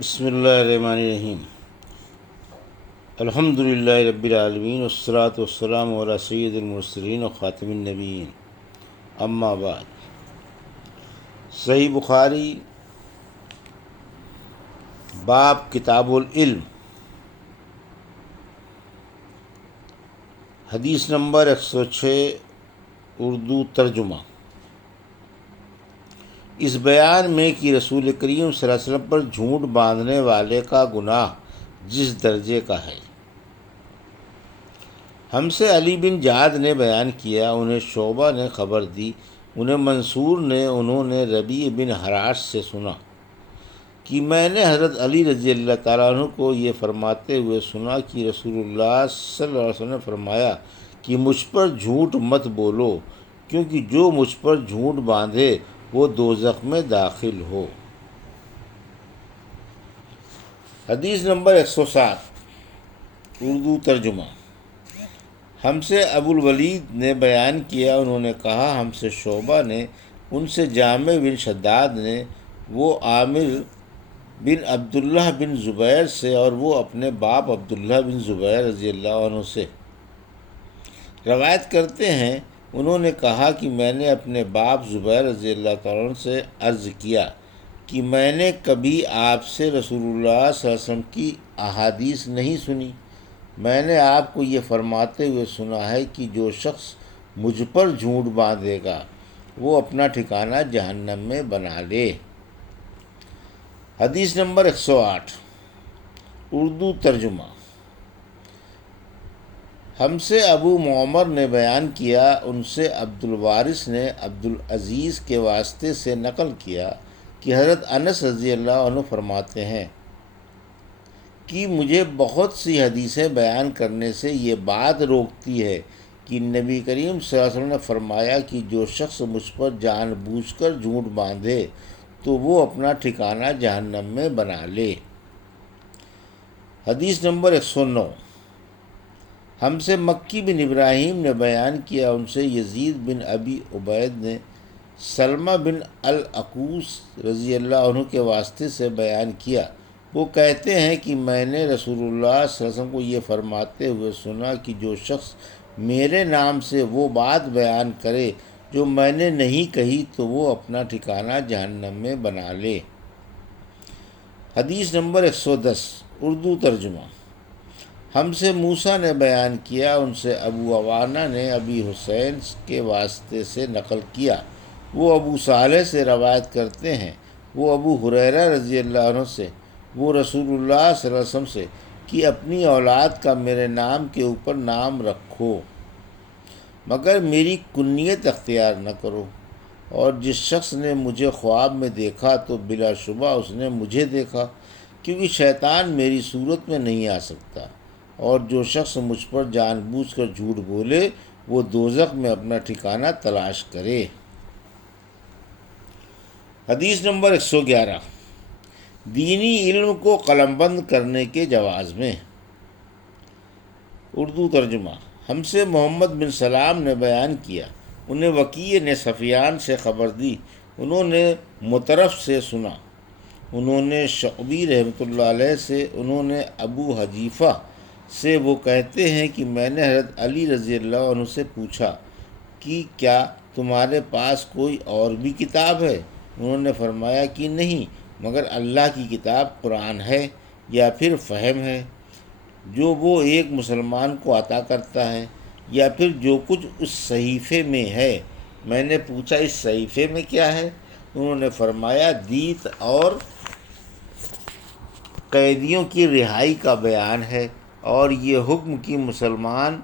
بسم اللہ الرحمن الرحیم۔ الحمد للہ رب العالمین والصلاة والسلام علی سید المرسلین و خاتم النبیین، اما بعد۔ صحیح بخاری باب کتاب العلم، حدیث نمبر 106، اردو ترجمہ۔ اس بیان میں کہ رسول کریم صلی اللہ علیہ وسلم پر جھوٹ باندھنے والے کا گناہ جس درجے کا ہے۔ ہم سے علی بن جعد نے بیان کیا، انہیں شعبہ نے خبر دی، انہیں منصور نے، انہوں نے ربیع بن حراش سے سنا کہ میں نے حضرت علی رضی اللہ تعالیٰ عنہ کو یہ فرماتے ہوئے سنا کہ رسول اللہ صلی اللہ علیہ وسلم نے فرمایا کہ مجھ پر جھوٹ مت بولو، کیونکہ جو مجھ پر جھوٹ باندھے وہ دوزخ میں داخل ہو۔ حدیث نمبر 107، اردو ترجمہ۔ ہم سے ابو الولید نے بیان کیا، انہوں نے کہا ہم سے شعبہ نے، ان سے جامع بن شداد نے، وہ عامر بن عبداللہ بن زبیر سے اور وہ اپنے باپ عبداللہ بن زبیر رضی اللہ عنہ سے روایت کرتے ہیں، انہوں نے کہا کہ میں نے اپنے باپ زبیر رضی اللہ تعالیٰ عنہ سے عرض کیا کہ میں نے کبھی آپ سے رسول اللہ صلی اللہ علیہ وسلم کی احادیث نہیں سنی۔ میں نے آپ کو یہ فرماتے ہوئے سنا ہے کہ جو شخص مجھ پر جھوٹ باندھے گا وہ اپنا ٹھکانہ جہنم میں بنا لے۔ حدیث نمبر 108، اردو ترجمہ۔ ہم سے ابو معمر نے بیان کیا، ان سے عبد الوارث نے عبدالعزیز کے واسطے سے نقل کیا کہ حضرت انس رضی اللہ عنہ فرماتے ہیں کہ مجھے بہت سی حدیثیں بیان کرنے سے یہ بات روکتی ہے کہ نبی کریم صلی اللہ علیہ وسلم نے فرمایا کہ جو شخص مجھ پر جان بوجھ کر جھوٹ باندھے تو وہ اپنا ٹھکانہ جہنم میں بنا لے۔ حدیث نمبر 109، ہم سے مکی بن ابراہیم نے بیان کیا، ان سے یزید بن ابی عبید نے سلمہ بن الاکوس رضی اللہ عنہ کے واسطے سے بیان کیا، وہ کہتے ہیں کہ میں نے رسول اللہ صلی اللہ علیہ وسلم کو یہ فرماتے ہوئے سنا کہ جو شخص میرے نام سے وہ بات بیان کرے جو میں نے نہیں کہی تو وہ اپنا ٹھکانہ جہنم میں بنا لے۔ حدیث نمبر 110، اردو ترجمہ۔ ہم سے موسیٰ نے بیان کیا، ان سے ابو عوانہ نے ابی حسین کے واسطے سے نقل کیا، وہ ابو صالح سے روایت کرتے ہیں، وہ ابو ہریرہ رضی اللہ عنہ سے، وہ رسول اللہ صلی اللہ علیہ وسلم سے کہ اپنی اولاد کا میرے نام کے اوپر نام رکھو مگر میری کنیت اختیار نہ کرو، اور جس شخص نے مجھے خواب میں دیکھا تو بلا شبہ اس نے مجھے دیکھا، کیونکہ شیطان میری صورت میں نہیں آ سکتا، اور جو شخص مجھ پر جان بوجھ کر جھوٹ بولے وہ دوزخ میں اپنا ٹھکانہ تلاش کرے۔ حدیث نمبر 111، دینی علم کو قلم بند کرنے کے جواز میں، اردو ترجمہ۔ ہم سے محمد بن سلام نے بیان کیا، انہیں وکیع نے سفیان سے خبر دی، انہوں نے مطرف سے سنا، انہوں نے شعبی رحمۃ اللہ علیہ سے، انہوں نے ابو حذیفہ سے، وہ کہتے ہیں کہ میں نے حضرت علی رضی اللہ عنہ سے پوچھا کہ کیا تمہارے پاس کوئی اور بھی کتاب ہے؟ انہوں نے فرمایا کہ نہیں مگر اللہ کی کتاب قرآن ہے یا پھر فہم ہے جو وہ ایک مسلمان کو عطا کرتا ہے، یا پھر جو کچھ اس صحیفے میں ہے۔ میں نے پوچھا اس صحیفے میں کیا ہے؟ انہوں نے فرمایا دیت اور قیدیوں کی رہائی کا بیان ہے، اور یہ حکم کہ مسلمان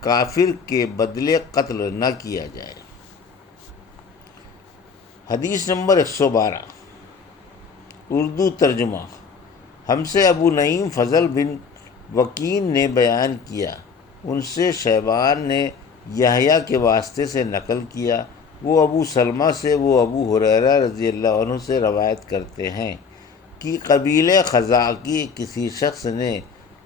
کافر کے بدلے قتل نہ کیا جائے۔ حدیث نمبر 112، اردو ترجمہ۔ ہم سے ابو نعیم فضل بن وکین نے بیان کیا، ان سے شیبان نے یحییٰ کے واسطے سے نقل کیا، وہ ابو سلمہ سے، وہ ابو ہریرہ رضی اللہ عنہ سے روایت کرتے ہیں کہ قبیلہ خزاع کی کسی شخص نے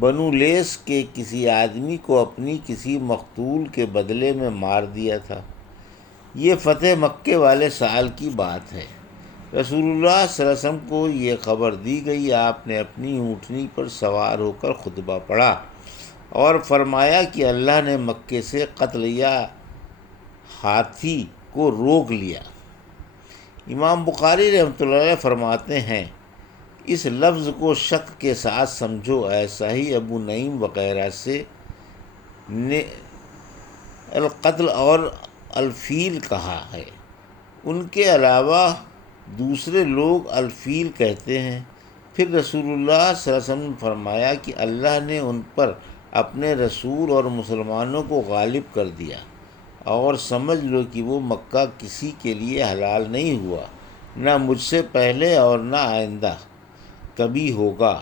بنو لیث کے کسی آدمی کو اپنی کسی مقتول کے بدلے میں مار دیا تھا۔ یہ فتح مکے والے سال کی بات ہے۔ رسول اللہ صلی اللہ علیہ وسلم کو یہ خبر دی گئی، آپ نے اپنی اونٹنی پر سوار ہو کر خطبہ پڑھا اور فرمایا کہ اللہ نے مکے سے قتل یا ہاتھی کو روک لیا۔ امام بخاری رحمۃ اللہ علیہ فرماتے ہیں اس لفظ کو شک کے ساتھ سمجھو، ایسا ہی ابو نعیم وغیرہ سے نے القتل اور الفیل کہا ہے، ان کے علاوہ دوسرے لوگ الفیل کہتے ہیں۔ پھر رسول اللہ صلی اللہ علیہ وسلم نے فرمایا کہ اللہ نے ان پر اپنے رسول اور مسلمانوں کو غالب کر دیا، اور سمجھ لو کہ وہ مکہ کسی کے لیے حلال نہیں ہوا، نہ مجھ سے پہلے اور نہ آئندہ کبھی ہوگا،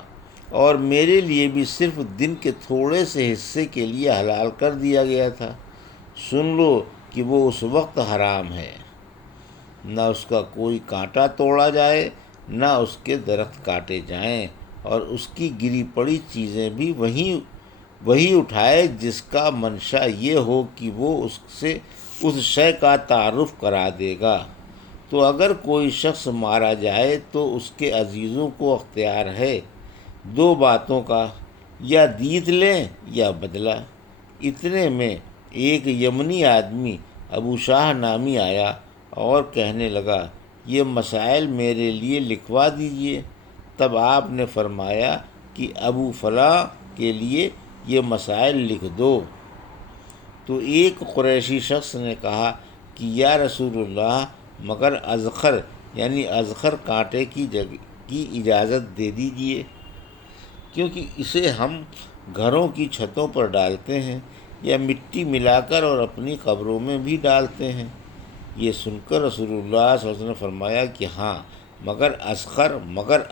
اور میرے لیے بھی صرف دن کے تھوڑے سے حصے کے لیے حلال کر دیا گیا تھا۔ سن لو کہ وہ اس وقت حرام ہے، نہ اس کا کوئی کانٹا توڑا جائے، نہ اس کے درخت کاٹے جائیں، اور اس کی گری پڑی چیزیں بھی وہی اٹھائے جس کا منشا یہ ہو کہ وہ اس سے اس شے کا تعارف کرا دے گا۔ تو اگر کوئی شخص مارا جائے تو اس کے عزیزوں کو اختیار ہے دو باتوں کا، یا دیت لیں یا بدلہ۔ اتنے میں ایک یمنی آدمی ابو شاہ نامی آیا اور کہنے لگا یہ مسائل میرے لیے لکھوا دیجئے۔ تب آپ نے فرمایا کہ ابو فلاں کے لیے یہ مسائل لکھ دو۔ تو ایک قریشی شخص نے کہا کہ یا رسول اللہ، مگر اذخر یعنی اذخر کانٹے کی اجازت دے دیجئے، کیونکہ اسے ہم گھروں کی چھتوں پر ڈالتے ہیں یا مٹی ملا کر اور اپنی قبروں میں بھی ڈالتے ہیں۔ یہ سن کر رسول اللہ صلی اللہ علیہ وسلم نے فرمایا کہ ہاں، مگر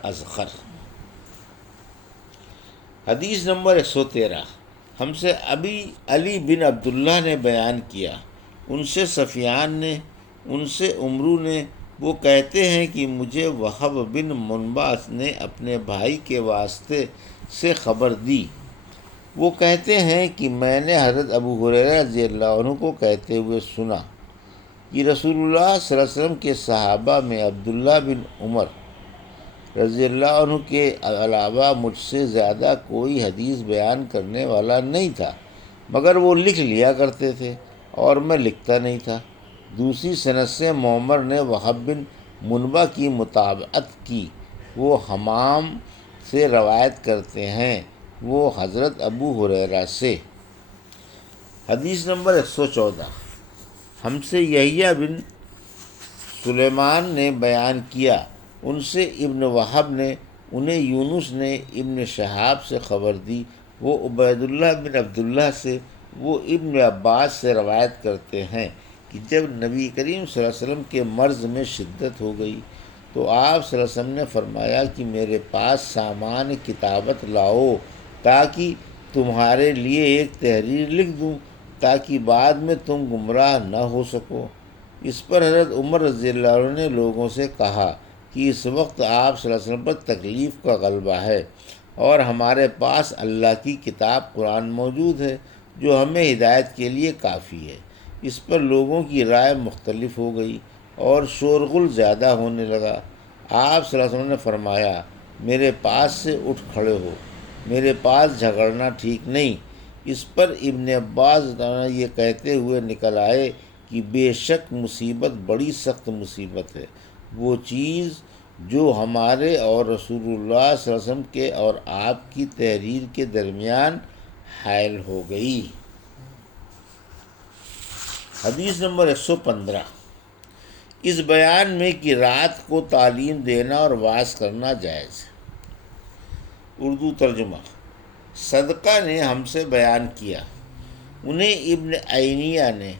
اذخر۔ حدیث نمبر 113۔ ہم سے ابی علی بن عبداللہ نے بیان کیا، ان سے سفیان نے، ان سے عمرو نے، وہ کہتے ہیں کہ مجھے وہب بن منبعث نے اپنے بھائی کے واسطے سے خبر دی۔ وہ کہتے ہیں کہ میں نے حضرت ابو ہریرہ رضی اللہ عنہ کو کہتے ہوئے سنا کہ رسول اللہ صلی اللہ علیہ وسلم کے صحابہ میں عبداللہ بن عمر رضی اللہ عنہ کے علاوہ مجھ سے زیادہ کوئی حدیث بیان کرنے والا نہیں تھا، مگر وہ لکھ لیا کرتے تھے اور میں لکھتا نہیں تھا۔ دوسری سند سے معمر نے وہب بن منبع کی متابعت کی، وہ حمام سے روایت کرتے ہیں، وہ حضرت ابو ہریرہ سے۔ حدیث نمبر 114۔ ہم سے یحییٰ بن سلیمان نے بیان کیا، ان سے ابن وہب نے، انہیں یونس نے ابن شہاب سے خبر دی، وہ عبید اللہ بن عبداللہ سے، وہ ابن عباس سے روایت کرتے ہیں کہ جب نبی کریم صلی اللہ علیہ وسلم کے مرض میں شدت ہو گئی تو آپ صلی اللہ علیہ وسلم نے فرمایا کہ میرے پاس سامان کتابت لاؤ تاکہ تمہارے لیے ایک تحریر لکھ دوں تاکہ بعد میں تم گمراہ نہ ہو سکو۔ اس پر حضرت عمر رضی اللہ عنہ نے لوگوں سے کہا کہ اس وقت آپ صلی اللہ علیہ وسلم پر تکلیف کا غلبہ ہے اور ہمارے پاس اللہ کی کتاب قرآن موجود ہے جو ہمیں ہدایت کے لیے کافی ہے۔ اس پر لوگوں کی رائے مختلف ہو گئی اور شورغل زیادہ ہونے لگا۔ آپ صلی اللہ علیہ وسلم نے فرمایا میرے پاس سے اٹھ کھڑے ہو، میرے پاس جھگڑنا ٹھیک نہیں۔ اس پر ابن عباس یہ کہتے ہوئے نکل آئے کہ بے شک مصیبت بڑی سخت مصیبت ہے، وہ چیز جو ہمارے اور رسول اللہ صلی اللہ علیہ وسلم کے اور آپ کی تحریر کے درمیان حائل ہو گئی۔ حدیث نمبر 115۔ اس بیان میں کہ رات کو تعلیم دینا اور واعظ کرنا جائز ہے۔ اردو ترجمہ۔ صدقہ نے ہم سے بیان کیا، انہیں ابن عینیہ نے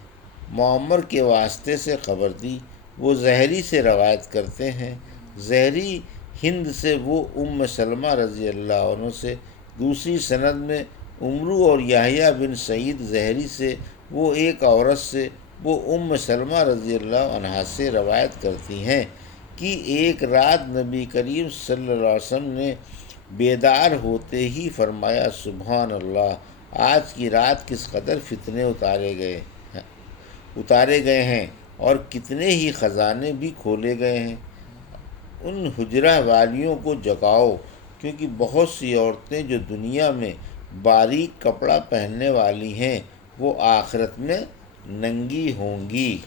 معمر کے واسطے سے خبر دی، وہ زہری سے روایت کرتے ہیں، زہری ہند سے، وہ ام سلمہ رضی اللہ عنہ سے۔ دوسری سند میں عمرو اور یحییٰ بن سعید زہری سے، وہ ایک عورت سے، وہ ام سلمہ رضی اللہ عنہا سے روایت کرتی ہیں کہ ایک رات نبی کریم صلی اللہ علیہ وسلم نے بیدار ہوتے ہی فرمایا سبحان اللہ، آج کی رات کس قدر فتنے اتارے گئے ہیں اور کتنے ہی خزانے بھی کھولے گئے ہیں۔ ان حجرہ والیوں کو جگاؤ، کیونکہ بہت سی عورتیں جو دنیا میں باریک کپڑا پہننے والی ہیں وہ آخرت میں ننگی ہوں گی۔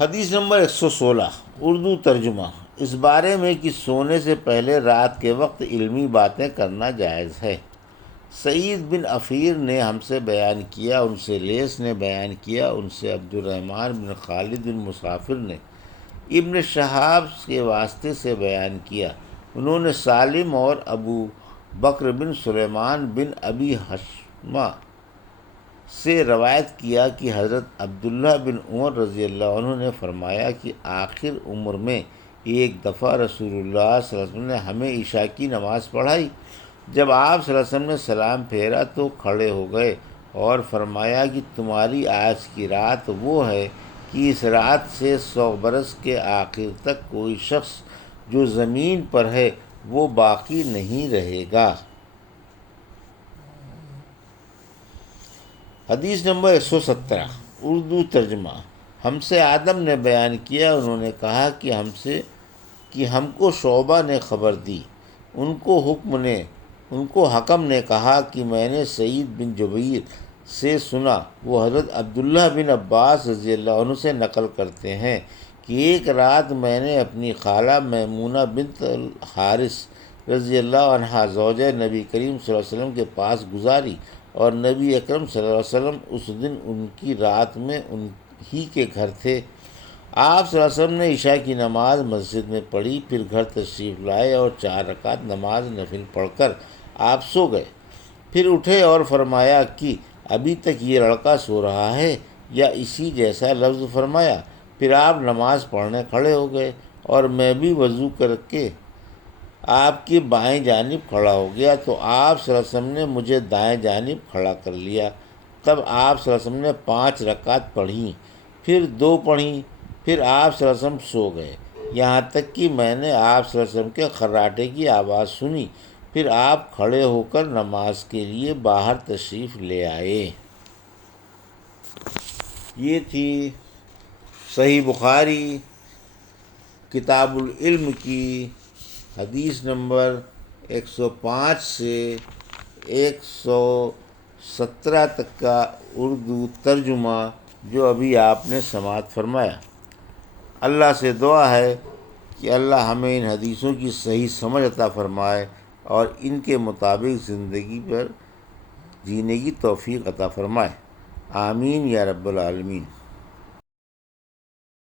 حدیث نمبر 116، اردو ترجمہ۔ اس بارے میں کہ سونے سے پہلے رات کے وقت علمی باتیں کرنا جائز ہے۔ سعید بن عفیر نے ہم سے بیان کیا، ان سے لیث نے بیان کیا، ان سے عبد الرحمن بن خالد بن مسافر نے ابن شہاب کے واسطے سے بیان کیا، انہوں نے سالم اور ابو بکر بن سلیمان بن ابی حشمہ سے روایت کیا کہ حضرت عبداللہ بن عمر رضی اللہ عنہ نے فرمایا کہ آخر عمر میں ایک دفعہ رسول اللہ صلی اللہ علیہ وسلم نے ہمیں عشاء کی نماز پڑھائی۔ جب آپ صلی اللہ علیہ وسلم نے سلام پھیرا تو کھڑے ہو گئے اور فرمایا کہ تمہاری آج کی رات وہ ہے کہ اس رات سے 100 برس کے آخر تک کوئی شخص جو زمین پر ہے وہ باقی نہیں رہے گا۔ حدیث نمبر 117، اردو ترجمہ۔ ہم سے آدم نے بیان کیا، انہوں نے کہا کہ ہم کو شعبہ نے خبر دی، ان کو حکم نے کہا کہ میں نے سعید بن جبیر سے سنا، وہ حضرت عبداللہ بن عباس رضی اللہ عنہ سے نقل کرتے ہیں کہ ایک رات میں نے اپنی خالہ میمونہ بنت الحارث رضی اللہ عنہا زوجہ نبی کریم صلی اللہ علیہ وسلم کے پاس گزاری، اور نبی اکرم صلی اللہ علیہ وسلم اس دن ان کی رات میں ان ہی کے گھر تھے۔ آپ صلی اللہ علیہ وسلم نے عشاء کی نماز مسجد میں پڑھی، پھر گھر تشریف لائے اور 4 رکعت نماز نفل پڑھ کر آپ سو گئے۔ پھر اٹھے اور فرمایا کہ ابھی تک یہ لڑکا سو رہا ہے یا اسی جیسا لفظ فرمایا۔ پھر آپ نماز پڑھنے کھڑے ہو گئے اور میں بھی وضو کر کے آپ کی بائیں جانب کھڑا ہو گیا تو آپ صلی اللہ علیہ وسلم نے مجھے دائیں جانب کھڑا کر لیا۔ تب آپ صلی اللہ علیہ وسلم نے 5 رکعت پڑھیں، پھر 2 پڑھیں، پھر آپ صلی اللہ علیہ وسلم سو گئے، یہاں تک کہ میں نے آپ صلی اللہ علیہ وسلم کے خراٹے کی آواز سنی، پھر آپ کھڑے ہو کر نماز کے لیے باہر تشریف لے آئے۔ یہ تھی صحیح بخاری کتاب العلم کی حدیث نمبر 105 سے 117 تک کا اردو ترجمہ جو ابھی آپ نے سماعت فرمایا۔ اللہ سے دعا ہے کہ اللہ ہمیں ان حدیثوں کی صحیح سمجھ عطا فرمائے اور ان کے مطابق زندگی پر جینے کی توفیق عطا فرمائے، آمین یا رب العالمین۔